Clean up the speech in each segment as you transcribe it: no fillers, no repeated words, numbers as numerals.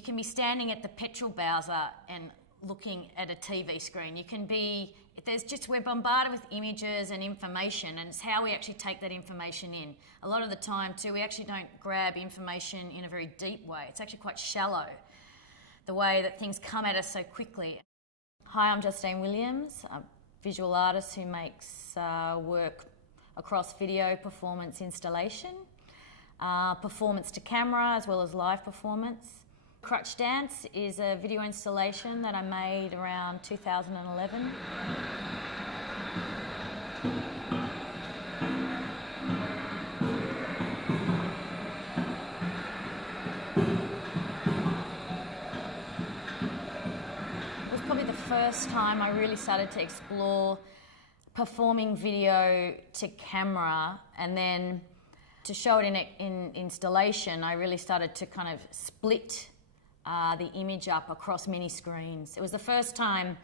You can be standing at the petrol bowser and looking at a TV screen. You can be, we're bombarded with images and information, and it's how we actually take that information in. A lot of the time too, we actually don't grab information in a very deep way. It's actually quite shallow, the way that things come at us so quickly. Hi, I'm Justine Williams, a visual artist who makes work across video, performance, installation, performance to camera as well as live performance. Crutch Dance is a video installation that I made around 2011. It was probably the first time I really started to explore performing video to camera, and then to show it in installation, I really started to kind of split the image up across many screens. It was the first time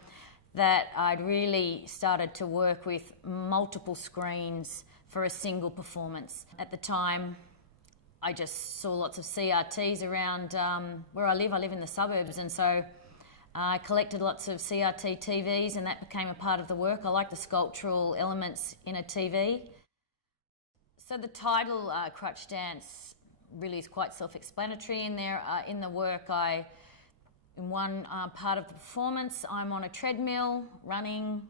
that I'd really started to work with multiple screens for a single performance. At the time, I just saw lots of CRTs around where I live. I live in the suburbs, and so I collected lots of CRT TVs, and that became a part of the work. I like the sculptural elements in a TV. So the title, Crutch Dance, really is quite self-explanatory in there. In the work, in one part of the performance, I'm on a treadmill running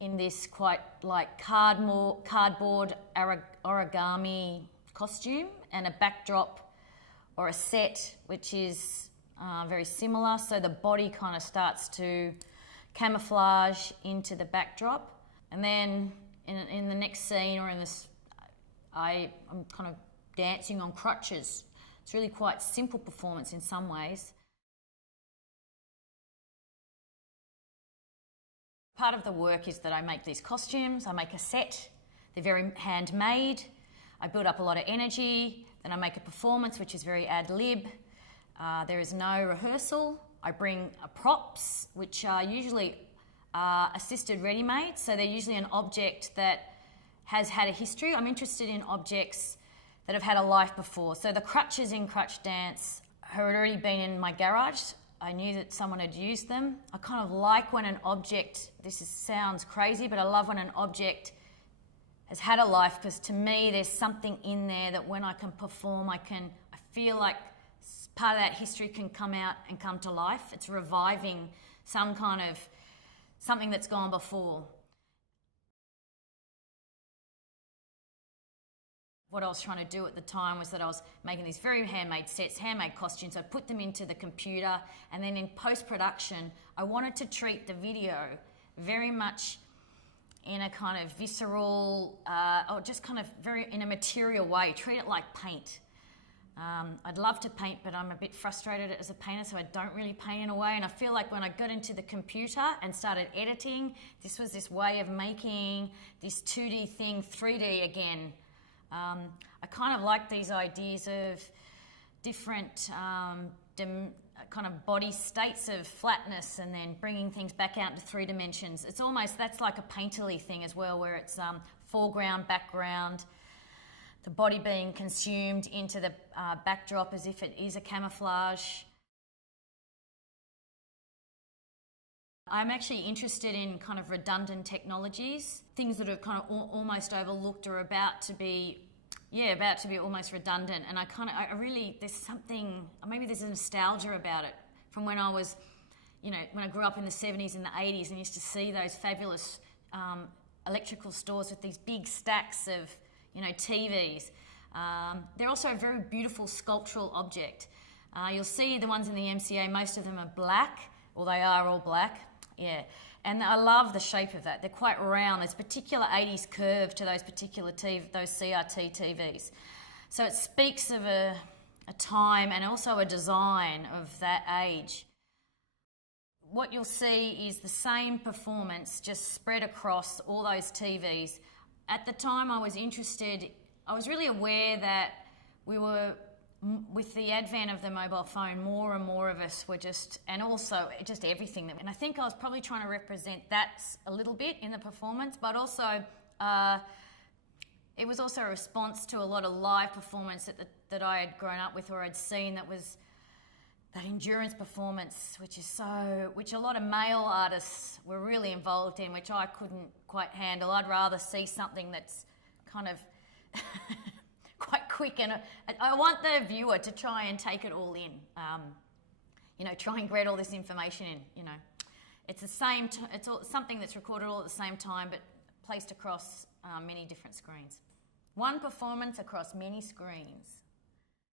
in this quite like cardboard origami costume, and a backdrop or a set which is very similar. So the body kind of starts to camouflage into the backdrop, and then in the next scene or in this, I'm kind of dancing on crutches. It's really quite simple performance in some ways. Part of the work is that I make these costumes, I make a set, they're very handmade, I build up a lot of energy, then I make a performance which is very ad lib. There is no rehearsal. I bring props which are usually assisted ready-made, so they're usually an object that has had a history. I'm interested in objects that have had a life before. So the crutches in Crutch Dance had already been in my garage. I knew that someone had used them. I kind of like when an object, sounds crazy, but I love when an object has had a life, because to me there's something in there that when I can perform, I feel like part of that history can come out and come to life. It's reviving something that's gone before. What I was trying to do at the time was that I was making these very handmade sets, handmade costumes. I put them into the computer, and then in post-production, I wanted to treat the video very much in a kind of visceral, or just kind of very in a material way, treat it like paint. I'd love to paint, but I'm a bit frustrated as a painter, so I don't really paint in a way. And I feel like when I got into the computer and started editing, this was this way of making this 2D thing 3D again. I kind of like these ideas of different kind of body states of flatness, and then bringing things back out into 3 dimensions. It's almost, that's like a painterly thing as well, where it's foreground, background, the body being consumed into the backdrop as if it is a camouflage. I'm actually interested in kind of redundant technologies, things that are kind of almost overlooked or about to be almost redundant. And I really, there's something, maybe there's a nostalgia about it from when I was, when I grew up in the 70s and the 80s and used to see those fabulous electrical stores with these big stacks of TVs. They're also a very beautiful sculptural object. You'll see the ones in the MCA, most of them are black, or they are all black, yeah. And I love the shape of that. They're quite round. There's particular 80s curve to those particular those CRT TVs. So it speaks of a time and also a design of that age. What you'll see is the same performance just spread across all those TVs. At the time I was really aware that we were, with the advent of the mobile phone, more and more of us were and also just everything. And I think I was probably trying to represent that a little bit in the performance, but also it was also a response to a lot of live performance that I had grown up with or I'd seen that was that endurance performance, which a lot of male artists were really involved in, which I couldn't quite handle. I'd rather see something that's kind of quite quick, and I want the viewer to try and take it all in. Try and get all this information in. It's the same. It's something that's recorded all at the same time, but placed across many different screens. One performance across many screens.